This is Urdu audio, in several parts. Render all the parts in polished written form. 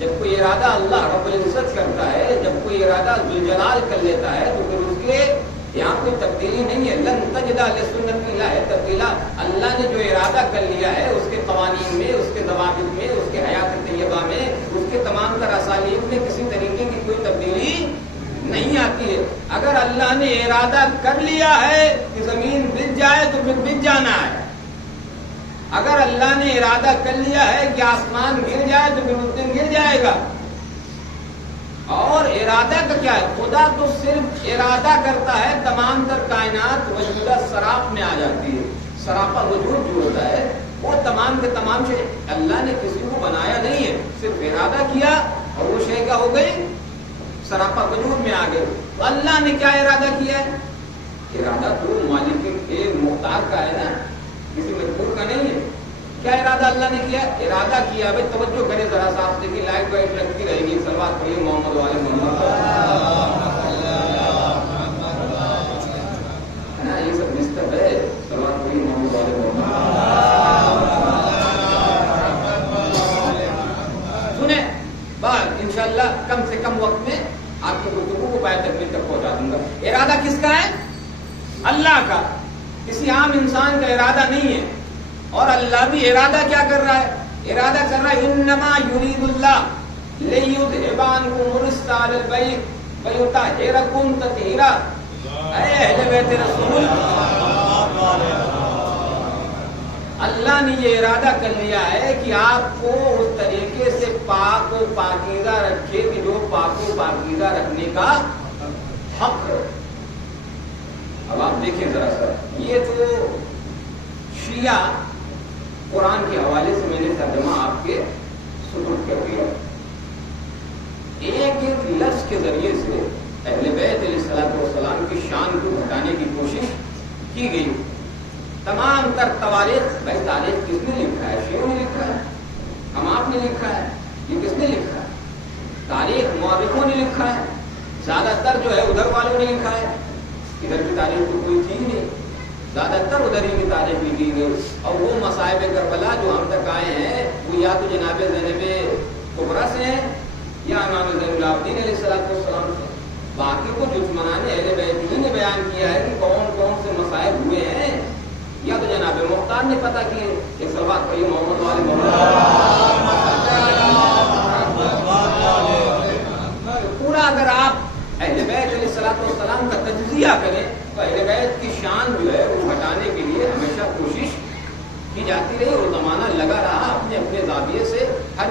جب کوئی ارادہ اللہ رب العزت کرتا ہے، جب کوئی ارادہ ذوالجلال کر لیتا ہے تو پھر اس کے یہاں کوئی تبدیلی نہیں ہے. لن تجد لسنت اللہ تبدیلا. اللہ نے جو ارادہ کر لیا ہے اس کے قوانین میں، اس کے ضوابط میں، اس کے حیات طیبہ میں، اس کے تمام تر اسالیب میں کسی طریقے کی کوئی تبدیلی نہیں آتی ہے. اگر اللہ نے ارادہ کر لیا ہے کہ زمین بج جائے تو پھر بج جانا ہے. اگر اللہ نے ارادہ کر لیا ہے کہ آسمان گر جائے تو پھر اس دن گر جائے گا. اور ارادہ کا کیا ہے؟ خدا تو صرف ارادہ کرتا ہے، تمام تر کائنات وجودہ سراپ میں آ جاتی ہے. سراپا وجود جو ہوتا ہے وہ تمام کے تمام شے اللہ نے کسی کو بنایا نہیں ہے، صرف ارادہ کیا اور وہ شے کیا ہو گئی؟ سراپا وجود میں آ گئے. تو اللہ نے کیا ارادہ کیا ہے؟ ارادہ تو مالک کے مختار کا ہے نا، کسی مجبور کا نہیں ہے. کیا ارادہ اللہ نے کیا؟ ارادہ کیا. بھائی توجہ کرے ذرا سا، آپ دیکھیے لائٹ وائٹ لگتی رہے گی. صلوات پڑھیے محمد والے محمد. یہ سب ڈسٹرب ہے. صلوات پڑھیے محمد والے محمد. سنیں بات انشاءاللہ کم سے کم وقت میں آپ کی گفتگو کو پایہ تکمیل تک پہنچا دوں گا. ارادہ کس کا ہے؟ اللہ کا. کسی عام انسان کا ارادہ نہیں ہے. اور اللہ بھی ارادہ کیا کر رہا ہے؟ ارادہ کر رہا ہے انما یرید اللہ لیذھب عنکم الرجس اہل البیت ویطہرکم تطہیرا. اے اہل بیت رسول، اللہ نے یہ ارادہ کر لیا ہے کہ آپ کو اس طریقے سے پاک و پاکیزہ رکھے کہ جو پاک و پاکیزہ رکھنے کا حق ہے. اب آپ دیکھیں ذرا سا، یہ جو شیعہ قرآن کے حوالے سے میں نے ترجمہ آپ کے سپرد کر دیا. ایک ایک لفظ کے ذریعے سے اہل بیت علیہ الصلوۃ والسلام کی شان کو گھٹانے کی کوشش کی گئی. تمام تر تواریخ، بھائی تاریخ کس نے لکھا ہے؟ شیعوں نے لکھا ہے، ہم آپ نے لکھا ہے. یہ کس نے لکھا ہے؟ تاریخ مورخوں نے لکھا ہے. زیادہ تر جو ہے ادھر والوں نے لکھا ہے. ادھر کی تاریخ تو کوئی چیز نہیں، زیادہ تر ادھر ہی کی تاریخ لکھی گئی. اور وہ مصائب کربلا جو ہم تک آئے ہیں وہ یا تو جناب زینب کبریٰ سے ہیں یا امام زین العابدین علیہ الصلوۃ والسلام سے. باقی کو دشمنان اہل بیت ہی نے بیان کیا ہے کہ کون کون سے مصائب ہوئے ہیں، یا تو جناب مختار نے پتہ کیے. ایک صلوات پڑھیے محمد والے محمد. پورا اگر آپ اہل بیت علیہ الصلوۃ والسلام کا تجزیہ کریں تو اہل بیت کی شان جو ہے وہ گھٹانے کے لیے ہمیشہ کوشش کی جاتی رہی اور زمانہ لگا رہا. اپنے اپنے زاویے سے ہر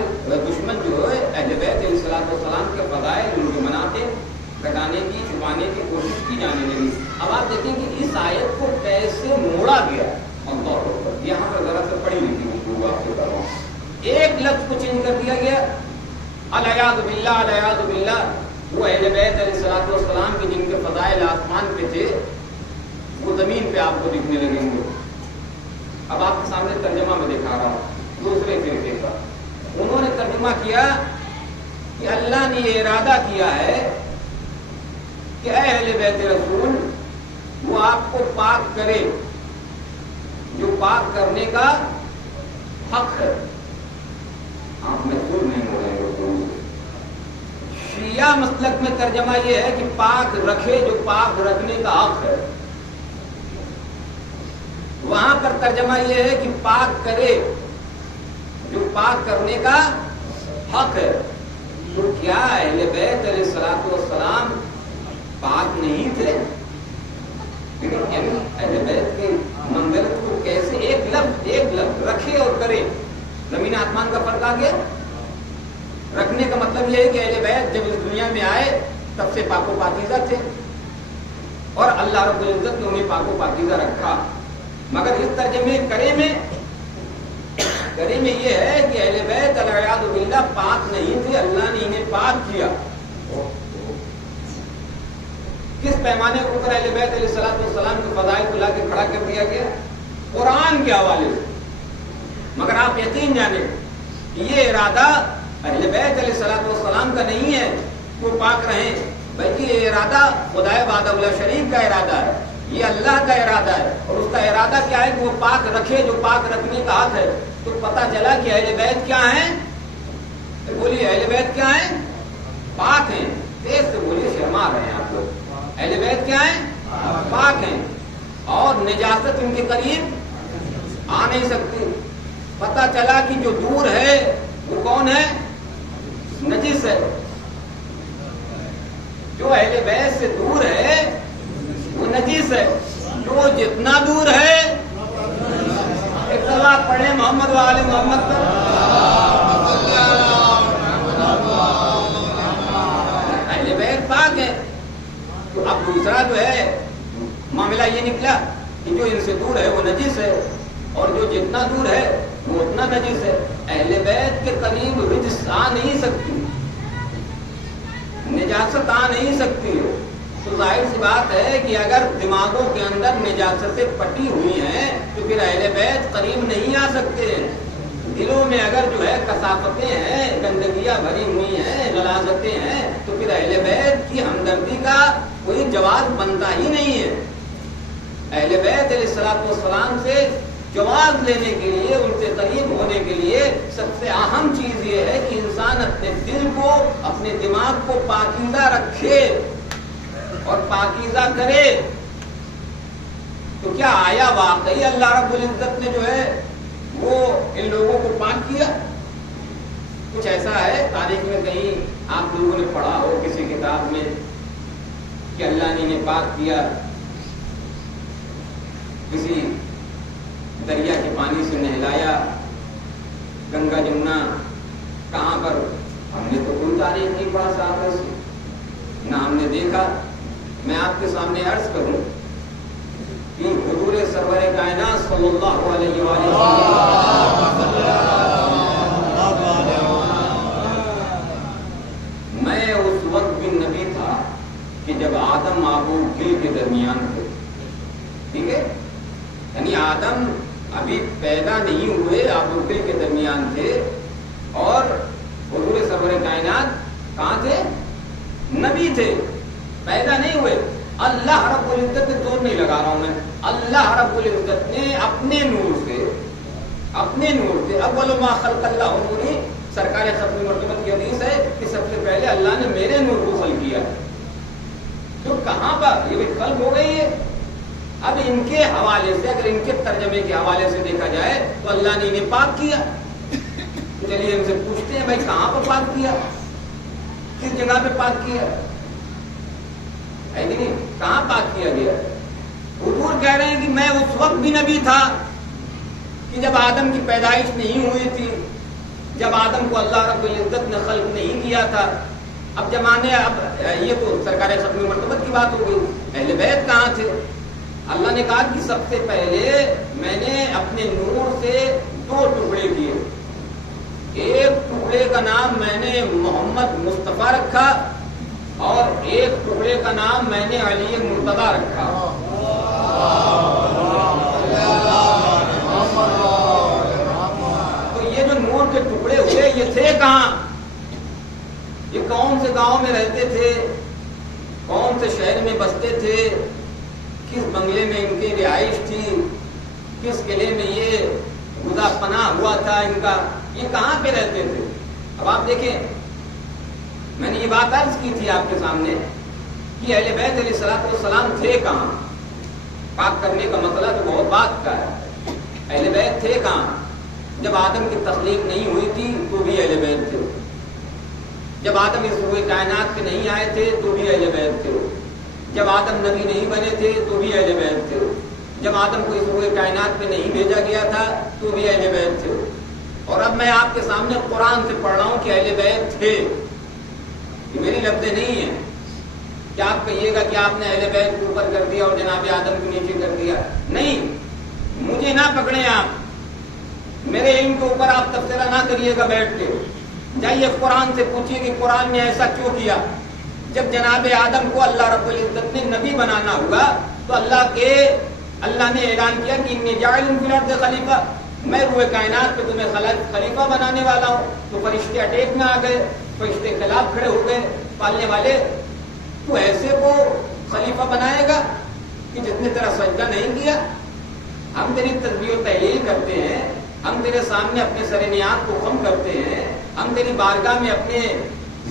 دشمن جو ہے اہل بیت علیہ الصلوۃ والسلام کے فضائل، ان کے مناقب گھٹانے کی، چھپانے کی کوشش کی جانے لگی. اب آپ دیکھیں کہ اس آیت کو کیسے موڑا گیا ہم طور پر. یہاں پر ذرا سے پڑھی لکھی گفتگو آپ سے کر رہا ہوں. ایک لفظ کو چینج کر دیا گیا، العیاذ باللہ العیاذ باللہ. وہ اہل بیت علیہ الصلوۃ والسلام کے جن کے فضائل آسمان پہ تھے وہ زمین پہ آپ کو دکھنے لگیں گے. اب آپ کے سامنے ترجمہ میں دکھا رہا ہوں دوسرے فرقے کا. انہوں نے ترجمہ کیا کہ اللہ نے یہ ارادہ کیا ہے کہ اے اہل بیت رسول وہ آپ کو پاک کرے جو پاک کرنے کا حق ہے. آپ محفوظ نہیں ہو رہے ہو. شیعہ مسلک میں ترجمہ یہ ہے کہ پاک رکھے جو پاک رکھنے کا حق ہے. وہاں پر ترجمہ یہ ہے کہ پاک کرے جو پاک کرنے کا حق ہے. تو کیا اہل بیت علیہ الصلوۃ والسلام پاک نہیں تھے؟ لیکن اہل بیت کے منزلت کو کیسے ایک لفظ رکھے اور کرے، زمین آسمان کا فرق آ گیا. رکھنے کا مطلب یہ ہے کہ اہل بیت جب اس دنیا میں آئے تب سے پاک و پاکیزہ تھے اور اللہ رب العزت نے انہیں پاک و پاکیزہ رکھا. مگر اس ترجمے کرے میں یہ ہے کہ اہل بیت العیاذ باللہ پاک نہیں تھے، اللہ نے انہیں پاک کیا. کس پیمانے کے اوپر اہل بیت علیہ الصلوۃ والسلام کے فضائل کو لا کے کھڑا کر دیا گیا؟ قرآن کے حوالے سے. مگر آپ یقین جانیں کہ یہ ارادہ اہل بیت علیہ الصلوۃ والسلام کا نہیں ہے کہ وہ پاک رہیں، بلکہ یہ ارادہ خدائے وحدہ لا شریک کا ارادہ ہے. یہ اللہ کا ارادہ ہے اور اس کا ارادہ کیا ہے کہ وہ پاک رکھے جو پاک رکھنے کا حق ہے. تو پتہ چلا کہ اہل بیت کیا ہیں؟ بولیے اہل بیت کیا ہیں؟ پاک ہیں. تیز سے بولیے، شرما آ رہے ہیں آپ لوگ. اہل بیت کیا ہیں؟ پاک ہیں، اور نجاست ان کے قریب آ نہیں سکتی. پتہ چلا کہ جو دور ہے وہ کون ہے؟ نجس ہے. جو اہل بیت سے دور ہے وہ نجس ہے. جو جتنا دور ہے، ایک صلوات پڑھ لیں محمد وآل محمد پر. اہل بیت پاک ہے. تو اب دوسرا جو ہے معاملہ یہ نکلا کہ جو ان سے دور ہے وہ نجس ہے، اور جو جتنا دور ہے وہ اتنا نجس ہے. اہل بیت کے قریب رجس آ نہیں سکتی، نجاست آ نہیں سکتی ہے. تو ظاہر سی بات ہے کہ اگر دماغوں کے اندر نجاستیں پٹی ہوئی ہیں تو پھر اہل بیت قریب نہیں آ سکتے ہیں. دلوں میں اگر جو ہے کثافتیں ہیں، گندگیاں بھری ہوئی ہیں، غلاظتیں ہیں، تو پھر اہل بیت کی ہمدردی کا کوئی جواز بنتا ہی نہیں ہے. اہل بیت علیہ الصلوۃ والسلام سے جواز لینے کے لیے، ان سے قریب ہونے کے لیے سب سے اہم چیز یہ ہے کہ انسان اپنے دل کو، اپنے دماغ کو پاکیزہ رکھے اور پاکیزہ کرے. تو کیا آیا واقعی اللہ رب العزت نے جو ہے وہ ان لوگوں کو پاک کیا؟ کچھ ایسا ہے تاریخ میں کہیں آپ لوگوں نے پڑھا ہو کسی کتاب میں کہ اللہ نے انہیں پاک کیا، کسی دریا کے پانی سے نہلایا، گنگا جمنا کہاں پر؟ ہم نے تو کوئی تاریخ نہیں پڑھا صاحب ایسی، نہ ہم نے دیکھا. میں آپ کے سامنے عرض کروں کہ حضور سرور کائنات صلی اللہ علیہ وسلم میں اس وقت بھی نبی تھا کہ جب آدم آب و گل کے درمیان تھے. ٹھیک ہے، یعنی آدم ابھی پیدا نہیں ہوئے، آب و گل کے درمیان تھے، اور حضور سرور کائنات کہاں تھے؟ نبی تھے، پیدا نہیں ہوئے. اللہ رب العزت نے زور نہیں لگا رہا ہوں میں، اللہ رب العزت نے اپنے نور سے اول ما خلق اللہ نوری، سرکار ختم مرتبت کی حدیث ہے کہ سب سے پہلے اللہ نے میرے نور کو خلق کیا. تو کہاں پر یہ خلق ہو گئی ہے؟ اب ان کے حوالے سے، اگر ان کے ترجمے کے حوالے سے دیکھا جائے تو اللہ نے انہیں پاک کیا. چلیے ان سے پوچھتے ہیں بھائی کہاں پر پاک کیا، کس جگہ پہ پاک کیا ہے کہ نہیں؟ کہاں پاک کیا گیا؟ حضور کہہ رہے ہیں کہ میں اس وقت بھی نبی تھا کہ جب آدم کی پیدائش نہیں ہوئی تھی، جب آدم کو اللہ رب العزت نے خلق نہیں کیا تھا. اب زمانے، اب یہ تو سرکار ختم مرتبت کی بات ہو گئی. اہل بیت کہاں تھے؟ اللہ نے کہا کہ سب سے پہلے میں نے اپنے نور سے 2 ٹکڑے کیے. ایک ٹکڑے کا نام میں نے محمد مصطفیٰ رکھا، اور ایک ٹکڑے کا نام میں نے علی مرتضیٰ رکھا. تو یہ جو نور کے ٹکڑے ہوئے یہ تھے کہاں؟ یہ کون سے گاؤں میں رہتے تھے؟ کون سے شہر میں بستے تھے؟ کس بنگلے میں ان کی رہائش تھی؟ کس قلعے میں یہ خدا پناہ ہوا تھا ان کا؟ یہ کہاں پہ رہتے تھے؟ اب آپ دیکھیں، میں نے یہ بات عرض کی تھی آپ کے سامنے کہ اہل بیت علیہ الصلوۃ والسلام تھے کہاں؟ پاک کرنے کا مسئلہ تو بہت بات کا ہے. اہل بیت تھے کہاں؟ جب آدم کی تخلیق نہیں ہوئی تھی تو بھی اہل بیت تھے. جب آدم اس ہوئے کائنات پہ نہیں آئے تھے تو بھی اہل بیت تھے. جب آدم نبی نہیں بنے تھے تو بھی اہل بیت تھے. جب آدم کو اس ہوئے کائنات پہ نہیں بھیجا گیا تھا تو بھی اہل بیت تھے. اور اب میں آپ کے سامنے قرآن سے پڑھ رہا ہوں کہ اہل بیت تھے. یہ میری لفظیں نہیں ہیں کہ آپ کہیے گا کہ آپ نے اہل بیت کو اوپر کر دیا اور جناب آدم کو نیچے کر دیا. نہیں، مجھے نہ پکڑیں آپ، میرے علم کے اوپر آپ تبصرہ نہ کریے گا بیٹھ کے. جائیے قرآن سے پوچھیے کہ قرآن نے ایسا کیوں کیا. جب جناب آدم کو اللہ رب العزت نے نبی بنانا ہوگا تو اللہ نے اعلان کیا کہ انی جاعل فی الارض خلیفہ، میں روئے کائنات پہ تمہیں خلیفہ بنانے والا ہوں. تو فرشتے اٹیک میں آ گئے، فرشتے خلاف کھڑے ہو گئے. پالنے والے تو ایسے کو خلیفہ بنائے گا کہ جس نے تیرا سجدہ نہیں کیا؟ ہم تیری تسبیح و تحلیل کرتے ہیں، ہم تیرے سامنے اپنے سر نیاز کو خم کرتے ہیں، ہم تیری بارگاہ میں اپنے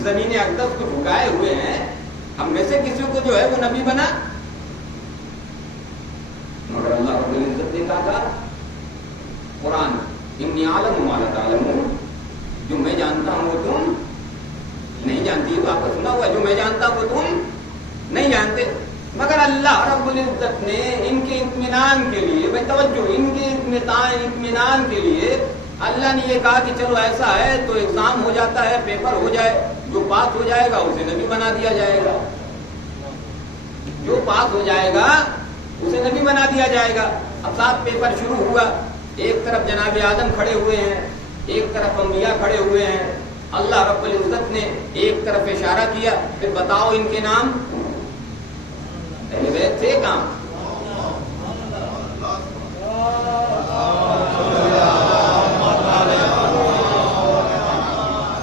زمین اقدس کو جھکائے ہوئے ہیں. ہم میں سے کسی کو جو ہے وہ نبی بنا، مگر اللہ رب العزت نے کہا تھا قرآن انی عالم ما لا تعلمون، جو میں جانتا ہوں وہ تم نہیں جانتی. تو آپ کو سنا ہوا جو میں جانتا ہوں وہ تم نہیں جانتے. مگر اللہ رب العزت نے ان کے اطمینان کے لیے، بھائی توجہ، ان کے اطمینان کے لیے اللہ نے یہ کہا کہ چلو ایسا ہے تو ایگزام ہو جاتا ہے، پیپر ہو جائے، جو پاس ہو جائے گا اسے نبی بنا دیا جائے گا، جو پاس ہو جائے گا اسے نبی بنا دیا جائے گا. اب ساتھ پیپر شروع ہوا، ایک طرف جناب آدم کھڑے ہوئے ہیں، ایک طرف انبیاء کھڑے ہوئے ہیں. اللہ رب العزت نے ایک طرف اشارہ کیا، پھر بتاؤ ان کے نام. اہل بیت تھے کام،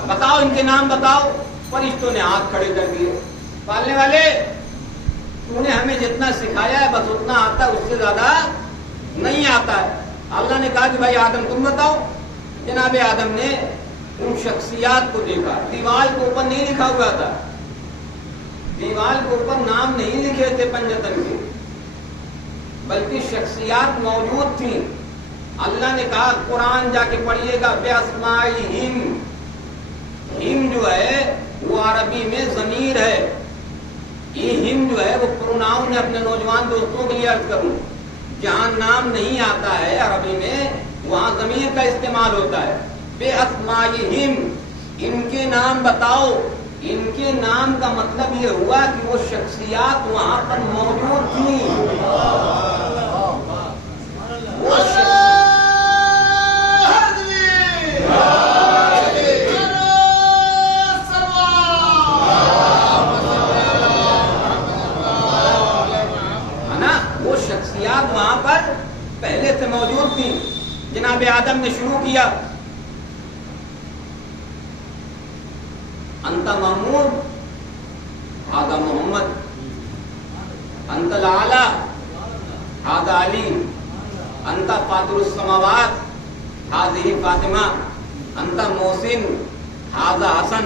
بتاؤ ان کے نام بتاؤ. فرشتوں نے ہاتھ کھڑے کر دیے، پالنے والے تو نے ہمیں جتنا سکھایا ہے بس اتنا آتا ہے، اس سے زیادہ نہیں آتا ہے. اللہ نے کہا کہ بھائی آدم تم بتاؤ. جناب آدم نے ان شخصیات کو دیکھا، دیوار کے اوپر نہیں لکھا ہوا تھا، دیوار کے اوپر نام نہیں لکھے تھے پنجتن کے، بلکہ شخصیات موجود تھیں. اللہ نے کہا قرآن جا کے پڑھیے گا بِأَسْمَائِهِمْ. ہم جو ہے وہ عربی میں ضمیر ہے، یہ ہم جو ہے وہ پروناؤن ہے. اپنے نوجوان دوستوں کے لیے عرض کروں، جہاں نام نہیں آتا ہے عربی میں وہاں ضمیر کا استعمال ہوتا ہے. بِأَسْمَائِهِمْ، ان کے نام بتاؤ. ان کے نام کا مطلب یہ ہوا کہ وہ شخصیات وہاں پر موجود تھیں. وہ شخصیات وہاں پر پہلے سے موجود تھیں. جناب آدم نے شروع کیا، انت محمود هذا محمد، انت الاعلی هذا علی، انت فاطر السماوات هذه فاطمہ، انت محسن هذا حسن،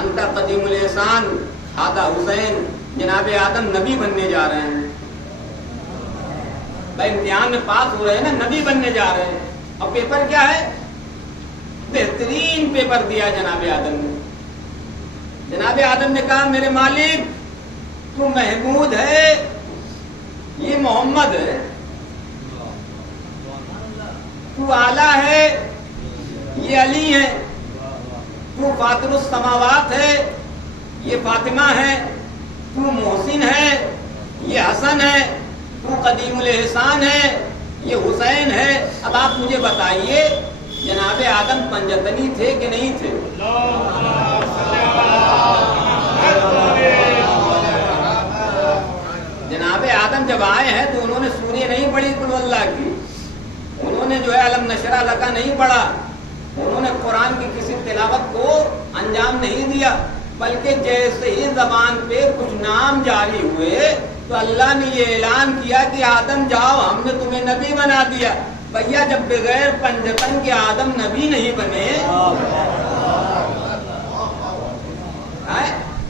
انت قدیم الاحسان هذا حسین. جناب آدم نبی بننے جا رہے ہیں، بھائی امتحان میں پاس ہو رہے ہیں نا، نبی بننے جا رہے ہیں. اور پیپر کیا ہے؟ بہترین پیپر دیا جناب آدم نے. جناب آدم نے کہا میرے مالک تو محمود ہے، یہ محمد ہے، تو اعلیٰ ہے، یہ علی ہے، تو فاطر السماوات ہے، یہ فاطمہ ہے، تو محسن ہے، یہ حسن ہے، تو قدیم الاحسان ہے، یہ حسین ہے. اب آپ مجھے بتائیے جناب آدم پنجتنی تھے کہ نہیں تھے؟ جناب آدم جب آئے ہیں تو انہوں نے سورہ نہیں پڑھی قل اللہ کی، انہوں نے جو ہے الم نشرح لک نہیں پڑھا، انہوں نے قرآن کی کسی تلاوت کو انجام نہیں دیا، بلکہ جیسے ہی زبان پہ کچھ نام جاری ہوئے تو اللہ نے یہ اعلان کیا کہ آدم جاؤ ہم نے تمہیں نبی بنا دیا. بھیا جب بغیر پنجتن کے آدم نبی نہیں بنے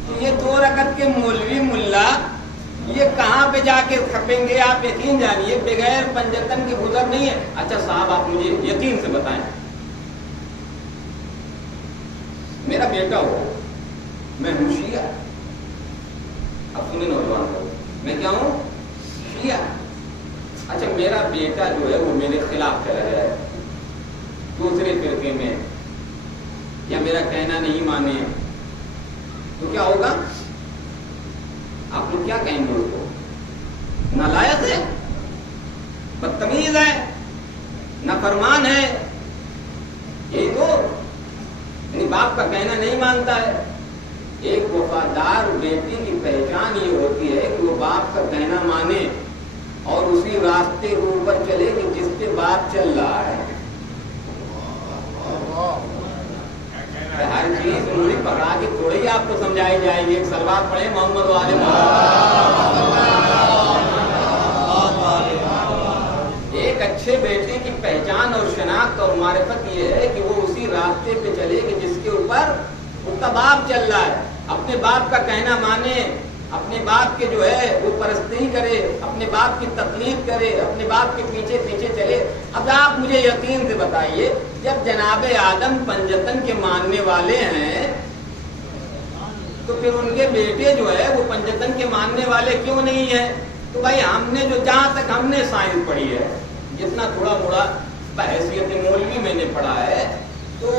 تو یہ 2 رکعت کے مولوی ملا یہ کہاں پہ جا کے کھپیں گے؟ آپ یقین جانیے بغیر پنجتن کے گزر نہیں ہے. اچھا صاحب آپ مجھے یقین سے بتائیں، میرا بیٹا ہو، میں ہوں شیعہ. اب سنیں نوجوان کو، میں کیا ہوں؟ شیعہ. اچھا میرا بیٹا جو ہے وہ میرے خلاف چلا جائے دوسرے فرقے میں، یا میرا کہنا نہیں مانے تو کیا ہوگا؟ آپ لوگ کیا کہیں گے اس کو؟ نالائق ہے، بدتمیز ہے، نافرمان ہے. یہی تو یعنی باپ کا کہنا نہیں مانتا ہے. ایک وفادار بیٹی کی پہچان یہ ہوتی ہے کہ وہ باپ کا کہنا مانے اور اسی راستے کے اوپر چلے کہ جس پہ باپ چل رہا ہے. ہر چیز انہیں پکڑا کے تھوڑی ہی آپ کو سمجھائی جائے گی. ایک صلوات پڑھے محمد والے محمد. ایک اچھے بیٹے کی پہچان اور شناخت اور معرفت یہ ہے کہ وہ اسی راستے پہ چلے کہ جس کے اوپر اس کا باپ چل رہا ہے. اپنے باپ کا کہنا مانے، اپنے باپ کے جو ہے وہ پرستگی کرے، اپنے باپ کی تقلید کرے، اپنے باپ کے پیچھے پیچھے چلے. اب آپ مجھے یقین سے بتائیے، جب جناب آدم پنجتن کے ماننے والے ہیں تو پھر ان کے بیٹے جو ہے وہ پنجتن کے ماننے والے کیوں نہیں ہیں؟ تو بھائی ہم نے جو جہاں تک ہم نے سائنس پڑھی ہے، جتنا تھوڑا موڑا بحیثیت مولوی میں نے پڑھا ہے، تو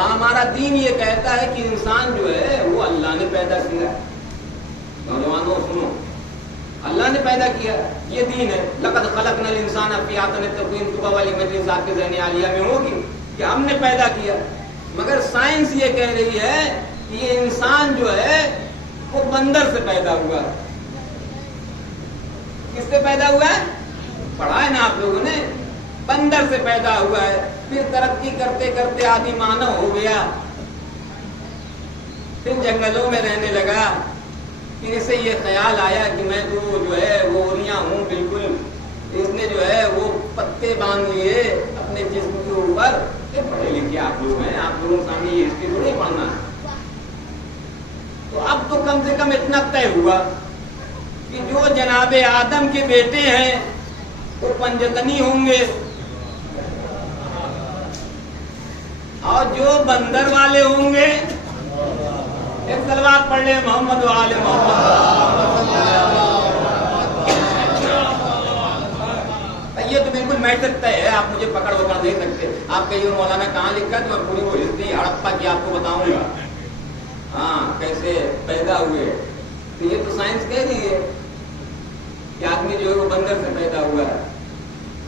ہمارا دین یہ کہتا ہے کہ انسان جو ہے وہ اللہ نے پیدا کیا. نوجوانوں سنو، اللہ نے پیدا کیا، یہ دین ہے. لقد خلقنا الانسان فی احسن تقویم، صبح والی مجلس آپ کے ذہن عالیہ میں ہوگی کہ ہم نے پیدا کیا. مگر سائنس یہ کہہ رہی ہے کہ یہ انسان جو ہے وہ بندر سے پیدا ہوا. کس سے پیدا ہوا ہے؟ پڑھا ہے نا آپ لوگوں نے، بندر سے پیدا ہوا ہے. پھر ترقی کرتے کرتے آدی مانو ہو گیا، پھر جنگلوں میں رہنے لگا. پھر اسے یہ خیال آیا کہ میں تو جو ہے وہ اوریاں ہوں بالکل. اس نے جو ہے وہ پتے باندھ لیے اپنے جسم کے اوپر. پڑھے لکھے آپ لوگ ہیں، آپ لوگوں کے سامنے یہ ہسٹری تھوڑی پڑھنا ہے. تو اب تو کم سے کم اتنا طے ہوا کہ جو جناب آدم کے بیٹے ہیں وہ پنجتنی ہوں گے، اور جو بندر والے ہوں گے، ایک صلوات پڑھ لیں محمد و آل محمد. یہ تو بالکل میٹر طے ہے، آپ مجھے پکڑ وکڑ دے سکتے. آپ کہیے مولانا کہاں لکھا تو میں پوری وہ ہسٹری ہڑپا کی آپ کو بتاؤں گا، ہاں کیسے پیدا ہوئے. تو یہ تو سائنس کہہ رہی ہے کہ آدمی جو ہے وہ بندر سے پیدا ہوا ہے.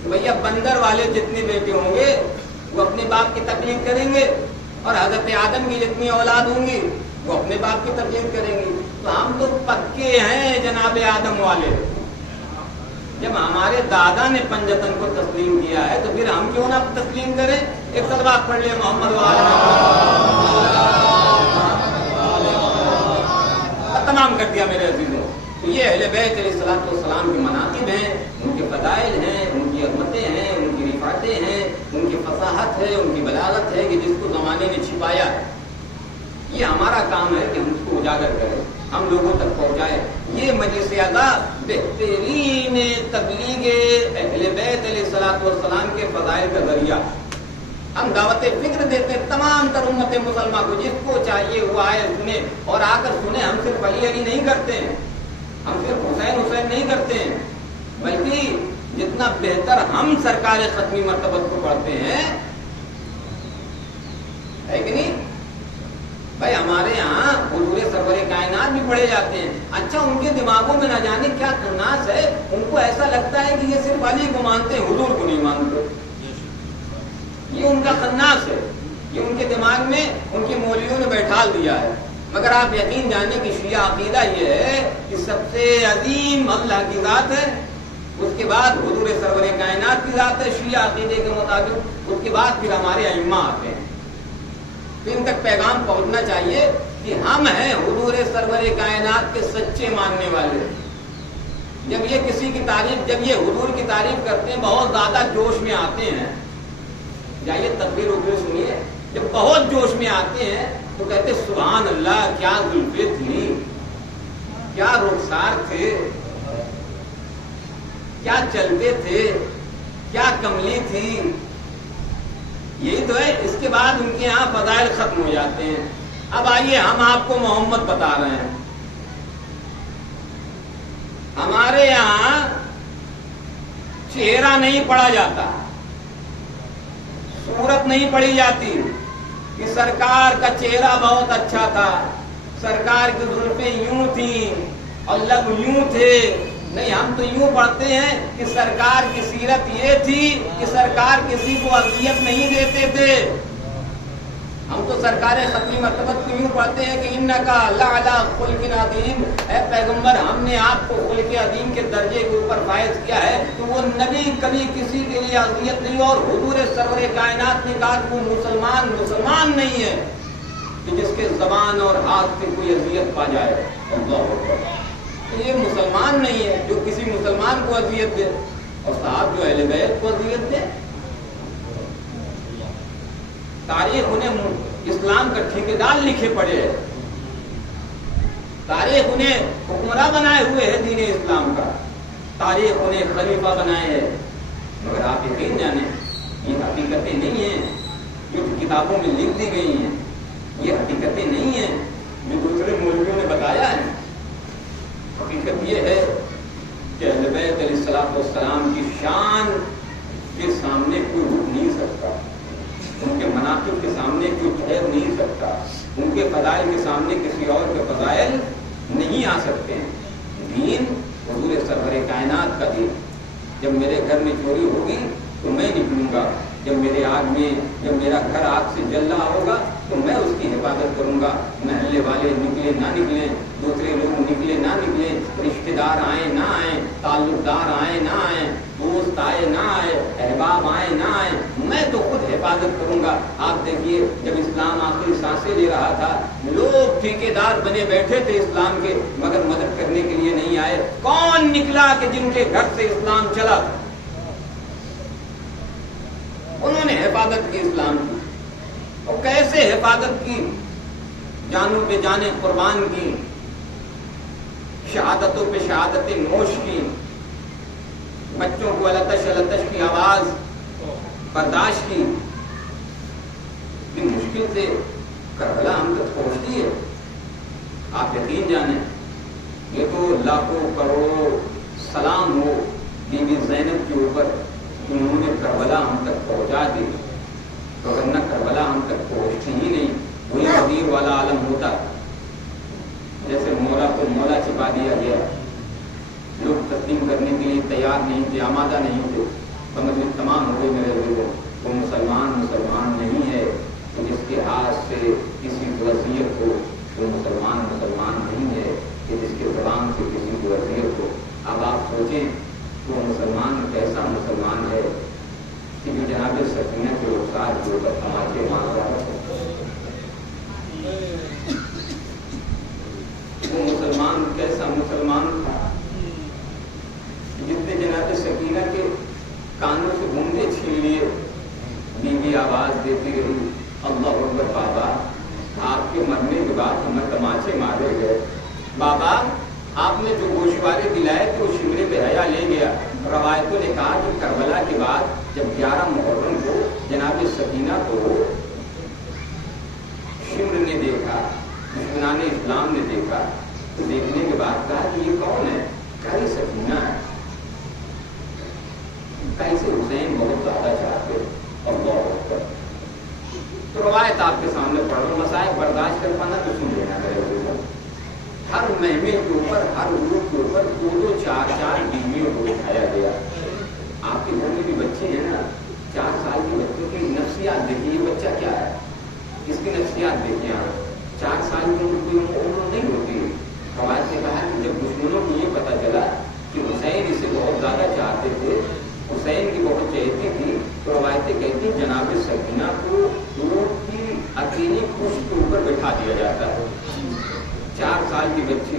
تو بھیا بندر والے جتنے بیٹے ہوں گے وہ اپنے باپ کی تقلید کریں گے، اور حضرت آدم کی جتنی اولاد ہوں گی وہ اپنے باپ کی تقلید کریں گی. تو ہم تو پکے ہیں جناب آدم والے. جب ہمارے دادا نے پنجتن کو تسلیم کیا ہے تو پھر ہم کیوں نہ تسلیم کریں؟ ایک صلوات پڑھ لیں محمد تمام کر دیا میرے عزیزوں. تو یہ اہل بیت علیہ الصلوۃ والسلام کی مناقب ہیں، ان کے فضائل ہیں، ان کی عظمتیں ہیں، ان کی رفعتیں ہیں، ان کی فصاحت ہے، ان کی بلاغت ہے کہ جس کو زمانے نے چھپایا ہے. یہ ہمارا کام ہے کہ ہم اس کو اجاگر کریں، ہم لوگوں تک پہنچائیں. یہ مجلس اعضا بہترین تبلیغ اہل بیت علیہ الصلوۃ والسلام کے فضائل کا ذریعہ. ہم دعوت فکر دیتے ہیں تمام تر امت مسلمہ کو، جس کو چاہیے وہ آئے سنے اور آ کر سنے. ہم صرف علی علی نہیں کرتے ہیں، ہم صرف حسین حسین نہیں کرتے ہیں، بلکہ جتنا بہتر ہم سرکار ختمی مرتبت کو پڑھتے ہیں، ہے کہ نہیں بھائی؟ ہمارے یہاں حضور سرور کائنات بھی پڑھے جاتے ہیں. اچھا ان کے دماغوں میں نہ جانے کیا خناس ہے، ان کو ایسا لگتا ہے کہ یہ صرف علی کو مانتے ہیں، حضور کو نہیں مانتے. یہ ان کا خناس ہے، یہ ان کے دماغ میں ان کے مولویوں نے بیٹھا دیا ہے. مگر آپ یقین جانیں کہ شیعہ عقیدہ یہ ہے کہ سب سے عظیم اللہ کی ذات ہے، اس کے بعد حضور سرور کائنات کی ذات ہے شیعہ عقیدے کے مطابق، اس کے بعد پھر ہمارے ائمہ آتے ہیں. تو ان تک پیغام پہنچنا چاہیے کہ ہم ہیں حضور سرور کائنات کے سچے ماننے والے. جب یہ کسی کی تعریف، جب یہ حضور کی تعریف کرتے ہیں بہت زیادہ جوش میں آتے ہیں، جائیے تقریر وغیرہ سنیے، جب بہت جوش میں آتے ہیں تو کہتے سبحان اللہ، کیا زلفیں تھی، کیا رخسار تھے، کیا چلتے تھے، کیا کملی تھی. یہی تو ہے. اس کے بعد ان کے یہاں فضائل ختم ہو جاتے ہیں. اب آئیے ہم آپ کو محمد بتا رہے ہیں. ہمارے یہاں چہرہ نہیں پڑھا جاتا، صورت نہیں پڑھی جاتی کہ سرکار کا چہرہ بہت اچھا تھا، سرکار کی زلفیں یوں تھیں اور لب یوں تھے. نہیں، ہم تو یوں پڑھتے ہیں کہ سرکار کی سیرت یہ تھی کہ سرکار کسی کو اذیت نہیں دیتے تھے. ہم تو سرکار ختمی مرتبت کو یوں پڑھتے ہیں کہ انکا لعلی خلق عظیم، اے پیغمبر ہم نے آپ کو خلق عظیم کے درجے کے اوپر فائز کیا ہے. تو وہ نبی کبھی کسی کے لیے اذیت نہیں، اور حضور سرور کائنات نے کہا کہ وہ مسلمان نہیں ہے کہ جس کے زبان اور ہاتھ سے کوئی اذیت پا جائے. اللہ اکبر. تو یہ مسلمان نہیں ہے جو کسی مسلمان کو اذیت دے، اور صاحب جو اہل بیت کو اذیت دے. تاریخ انہیں اسلام کا ٹھیکیدار لکھے پڑے ہے. تاریخ انہیں حکمراں بنائے ہوئے ہے دین اسلام کا، تاریخ انہیں خلیفہ بنائے ہے، مگر آپ یقین جانیں یہ حقیقتیں نہیں ہیں جو کتابوں میں لکھ دی گئی ہیں، یہ حقیقتیں نہیں ہیں جو دوسرے مولویوں نے بتایا ہے۔ حقیقت یہ ہے کہ اہل بیت علیہ الصلوۃ والسلام کی شان کے سامنے کوئی رک نہیں سکتا، ان کے مناقب کے سامنے کوئی ٹھہر نہیں سکتا، ان کے فضائل کے سامنے کسی اور کے فضائل نہیں آ سکتے ہیں۔ دین حضور سرور کائنات کا دین، جب میرے گھر میں چوری ہوگی تو میں نکلوں گا، جب میرا گھر آگ سے جل رہا ہوگا تو میں اس کی حفاظت کروں گا، محلے والے نکلے نہ نکلیں، دوسرے لوگ نکلے نہ نکلیں، رشتہ دار آئیں نہ آئیں، تعلق دار آئیں نہ آئیں، دوست آئے نہ آئے، احباب آئے نہ آئے، میں تو خود حفاظت کروں گا۔ آپ دیکھیے جب اسلام آخری سانسیں لے رہا تھا، لوگ ٹھیکیدار بنے بیٹھے تھے اسلام کے، مگر مدد کرنے کے لیے نہیں آئے۔ کون نکلا کہ جن کے گھر سے اسلام چلا؟ انہوں نے حفاظت کی اسلام کی، اور کیسے حفاظت کی؟ جانوں پہ جانیں قربان کی، شہادتوں پہ شہادتیں نوش کی، بچوں کو التش کی آواز برداشت کی، اتنی مشکل سے کربلا ہم تک پہنچتی ہے۔ آپ یقین جانیں یہ تو لاکھوں کروڑوں سلام ہو بی بی زینب کے اوپر، انہوں نے کربلا ہم تک پہنچا دی، ورنہ کربلا ہم تک پہنچتی ہی نہیں۔ وہی غدیر والا عالم ہوتا جیسے مولا کو مولا چھپا دیا گیا، لوگ تسلیم کرنے کے لیے تیار نہیں تھے، آمادہ نہیں تھے، سمجھ میں تمام ہو گئے میرے لوگوں، وہ مسلمان نہیں ہے جس کے ہاتھ سے کسی کو اذیت ہو، وہ مسلمان نہیں ہے کہ جس کے زبان سے کسی کو اذیت ہو۔ اب آپ سوچیں وہ مسلمان کیسا مسلمان ہے کہ جو جناب سکینہ کے رخسار کے اوپر تماچے مار رہا ہے؟ وہ مسلمان کیسا مسلمان تھا جتنے جناب سکینہ کے کانوں سے گونگے چھین لیے، بیوی آواز دیتی رہی اللہ اکبر، بابا آپ کے مرنے کے بعد ہمیں تماچے مارے گئے، بابا آپ نے جو گوشوارے دلائے تھے وہ شمرے پہ حیا لے گیا۔ روایتوں نے کہا کہ کربلا کے بعد جب 11 محرم کو جناب سکینہ کو شمر نے دیکھا، دشمنان اسلام نے دیکھا، تو دیکھنے کے بعد کہا کہ یہ کون ہے؟ کہا یہ سکینہ ہے۔ کیسے حسین بہت زیادہ چاہتے اللہ اکبر۔ تو روایت آپ کے سامنے پڑھ رہا ہوں، مسائل برداشت کر پانا تو سن لینا میرے لوگوں۔ ہر مہینے کے اوپر، ہر گروپ کے اوپر 2-2 4-4 بیویوں کو بٹھایا گیا۔ آپ کے گھر میں بھی بچے ہیں نا، 4 سال کے بچوں کی نفسیات دیکھیے، یہ بچہ کیا ہے، اس کی نفسیات دیکھیے آپ۔ 4 سال کی کوئی عمر نہیں ہوتی۔ روایت نے کہا کہ جب دشمنوں کو یہ پتا چلا کہ حسین اسے بہت زیادہ چاہتے تھے، حسین کی بہت چہتی تھی، تو روایتیں کہتی جناب سکینہ کو اونٹ کی اکیلی پشت کے اوپر بٹھا دیا جاتا ہے۔ 4 سال کی بچی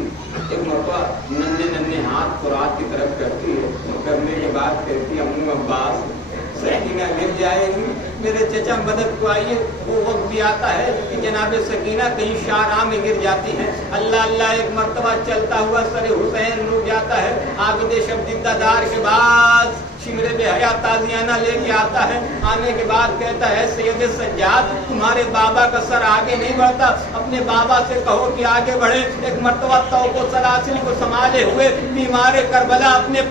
ایک مرتبہ ننھے ہاتھ قرآن کی طرف کرتی ہے، کرنے کے بعد کہتی امو عباس سکینہ گر جائے گی، میرے چچا مدد کو آئیے۔ وہ وقت بھی آتا ہے کہ جناب سکینہ کہیں شاہراہ میں گر جاتی ہیں، اللہ اللہ ایک مرتبہ چلتا ہوا سر حسین رک جاتا ہے، عابد شب دار کے بعد شمرے بے حیا تازیانہ لے کے آتا ہے، آنے کے بعد کہتا ہے سید سجاد تمہارے بابا کا سر آگے نہیں بڑھتا، اپنے بابا سے کہو کہ آگے بڑھے۔ ایک مرتبہ توق و سلاسل کو سنبھالے ہوئے بیمار کربلا اپنے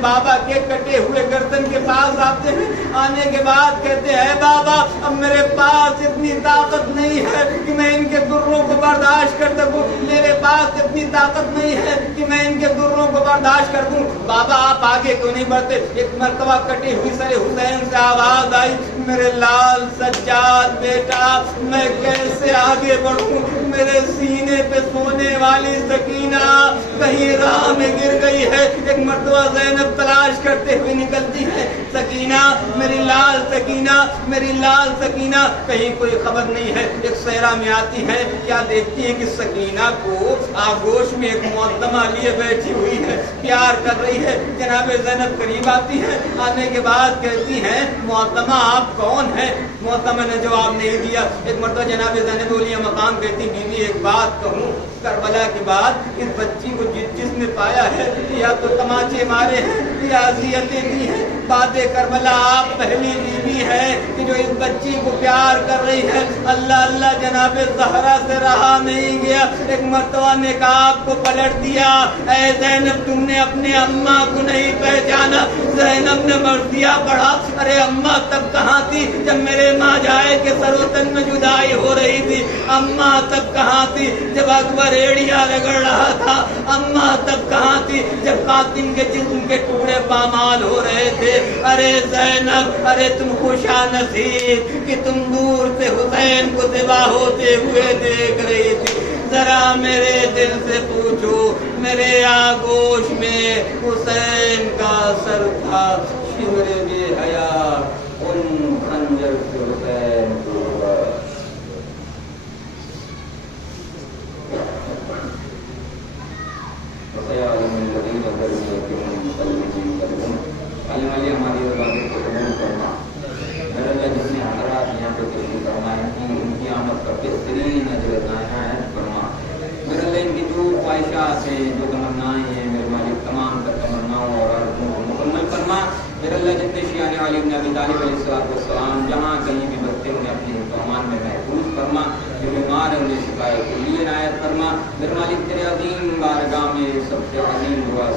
بابا کے کٹے ہوئے گردن کے پاس آتے ہیں، آنے کے بعد کہتے ہیں بابا اب میرے پاس اتنی طاقت نہیں ہے کہ میں ان کے دروں کو برداشت کر سکوں، میرے پاس اتنی طاقت نہیں ہے کہ میں ان کے دروں کو برداشت کر دوں، بابا آپ آگے کیوں نہیں بڑھتے؟ ایک مرتبہ کٹی ہوئی سر حسین سے آواز آئی میرے لال سجاد بیٹا میں کیسے آگے بڑھوں، میرے سینے پہ سونے والی سکینہ کہیں راہ میں گر گئی ہے۔ ایک مرتبہ زینب تلاش کرتے ہوئے نکلتی ہے، سکینہ میری لال سکینہ، میری لال سکینہ، کہیں کوئی خبر نہیں ہے۔ ایک صحرا میں آتی ہے، کیا دیکھتی ہے کہ سکینہ کو آغوش میں ایک معتمہ لیے بیٹھی ہوئی ہے، پیار کر رہی ہے۔ جناب زینب قریب آتی ہے، آنے کے بعد کہتی ہیں معتمہ آپ کون ہیں؟ معتمہ نے جواب نہیں دیا۔ ایک مرتبہ جناب زینب اولیاء مقام کہتی بیوی ایک بات کہوں، کربلا کے بعد اس بچی کو جس نے پایا ہے یا تو تماچے مارے ہیں یا اذیتیں دی ہیں. بعد کربلا آپ پہلی بیوی ہے کہ جو اس بچی کو پیار کر رہی ہے. اللہ اللہ جناب زہرا سے رہا نہیں گیا. ایک مرتبہ نے کہا آپ کو پلٹ دیا. اے زینب تم نے اپنے اماں کو نہیں پہچانا. زینب نے مرثیہ پڑھا. ارے اماں تب کہاں تھی جب میرے ماں جائے کے سر و تن میں جدائی ہو رہی تھی؟ اماں تب کہاں تھی جب اکبر ایڑیا رگڑ رہا تھا؟ اماں تب کہاں تھی جب قاسم کے جسم کے ٹکڑے پامال ہو رہے تھے؟ ارے زینب ارے تم خوشا نصیب کہ تم دور سے حسین کو ذبح ہوتے ہوئے دیکھ رہی تھی. ذرا میرے دل سے پوچھو میرے آغوش میں حسین کا سر تھا. شمر بے حیا ان خنجر سے حسین کو ہماری عبادت کو قبول کرنا. میرا اللہ جس نے حضرات یہاں پہ تشریف فرمائے ان کی آمد کا بہترین اجر عنایت فرما. میرا اللہ ان کی جو خواہشات ہیں جو تمنائیں ہیں میرے مالک تمام تر تمناؤں اور عرضوں کو مکمل فرما. میرا اللہ جتنے شیعہ علی بن ابی طالب علیہ السلام جہاں کہیں بھی بستے انہیں اپنے امان میں محفوظ فرما. جو بیمار ہیں انہیں شفائے کلی عنایت فرما. میرے مالک تیرے عظیم بارگاہ میں سب سے عظیم دعا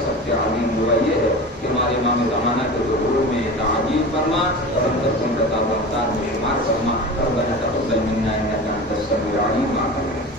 یہ ہے کہ ہمارے امام زمانہ کے ظہور میں تعجیل فرما اور ہم سب کو ان کا تعلق میں